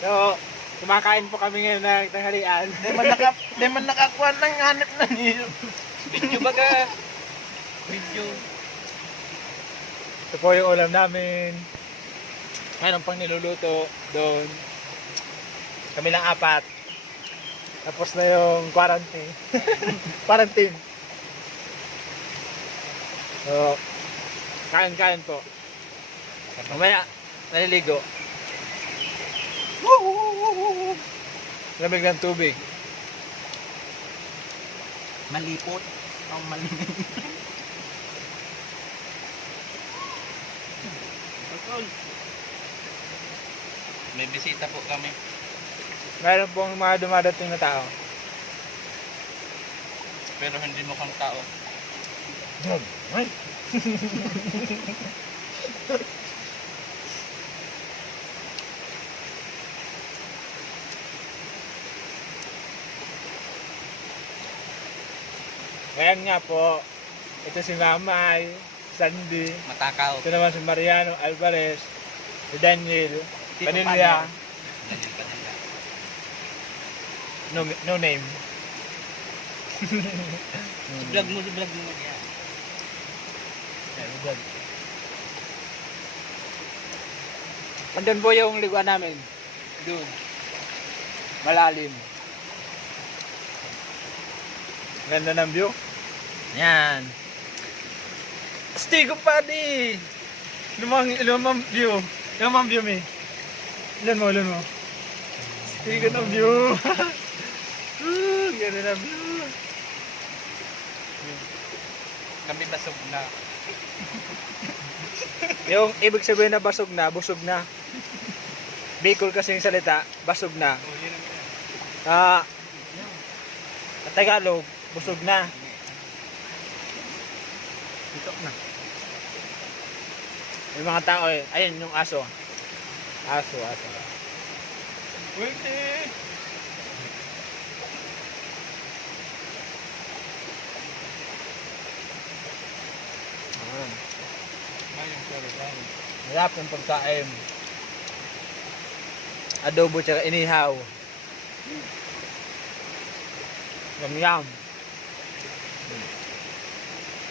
So, kumakain po kami ngayon ng tanghalian. Di man nakakuha ng hanap na niyo. Video baga. Video. Ito po yung ulam namin. Mayroon pang niluluto doon. Kami lang apat. Tapos na yung quarantine. Quarantine. So, kain-kain po. Mamaya, naliligo. Lamig ng tubig. Malipot. Ang malimit. May bisita po kami. Mayroon pong mga dumadating na tao. Pero hindi mukhang tao. Ay. Ayan nga po, ito si Mamay, Sandy, Matakaw. ito naman si Mariano Alvarez, si Daniel, Tito Panilla, Daniel Padilla. no name. Vlog mo yan. Andun po yung liguan namin. Doon. Malalim. Ganda ng view. Yan. Stigo pa di. Lumang view. Lumang view mi. Ilan mo. Stigo ng view. Ganda ng view. Kami basog na. Yung ibig sabihin na basog na, busog na. Bicol kasi yung salita, basog na. Oh, yun ang yan. At Tagalog, busog na. Dito na. Yung mga tao eh, ayun yung aso. Aso. Pwede. Mayong sorry. Harap ng pagkain. Adobo tsaka inihaw. Yum.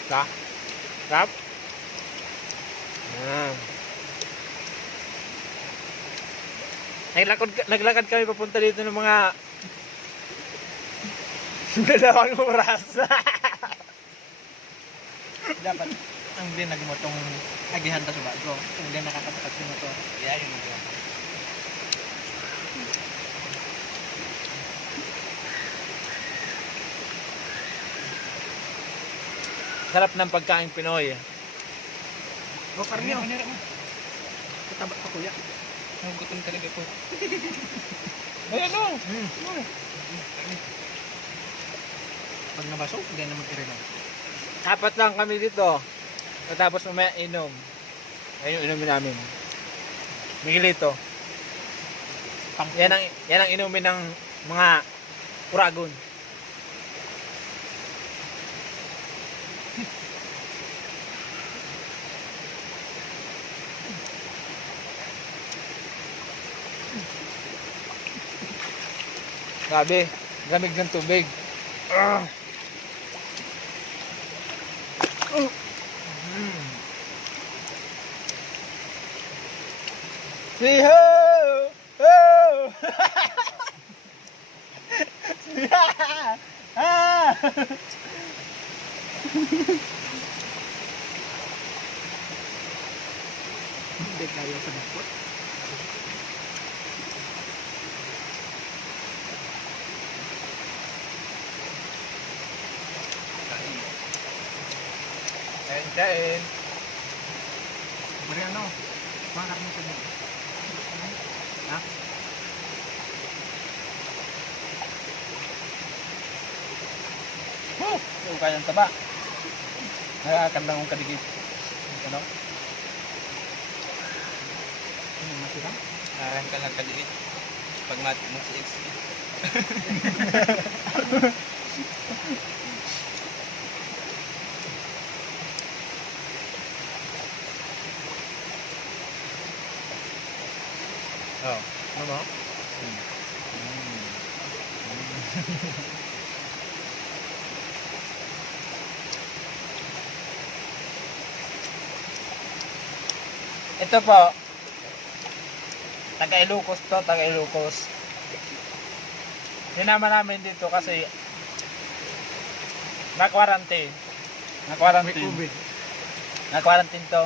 Sarap? Naglakad kami papunta dito ng mga 2 oras. Dapat ang dinag mo tong agihan ta sa bago. Kung di nakakatakas mo to. Yeah, yun ang yan. Sarap ng pagkain Pinoy. O karne o. Kataba pa kuya. Nagutom talaga po. Ayan o. Pag nabasok, hindi na mag-irelaw. 4 lang kami dito. Tapos mamaya inom. Ayun yung inumin namin. Miguelito. Yan ang inumin ng mga Uragon. Grabe, lamig ng tubig. Siho! Oh! Hindi kaya sa bukot. Kain. Mariano, mga karne ko dito. Ha? Yung kayang taba. Nakakandang kong kadigit. Ano? Masirap? Ka lang kaliit. Pag mag-6. Oh, ano mo? Ito po. Taga-Ilocos to, taga-Ilocos. Sinama namin dito kasi na-quarantine. May Na-quarantine. COVID. Na-quarantine to.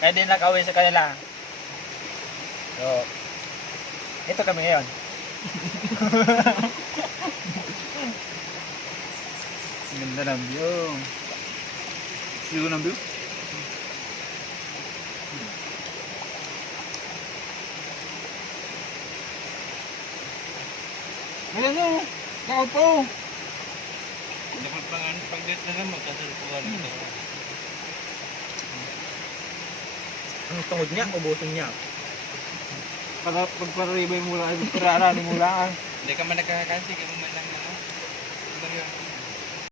Kaya din nag-away sa kanila. So, ito kami ngayon. Ganda ng view. Siguro ng view? Wala na. Nakaupo. Dapat pag-date na lang magkasalpuan ito. Ang tungod niya, ubusin niya. Para pagparibay mo lang, pararani mo lang. Hindi ka man nagkakakansi, kaya mo man lang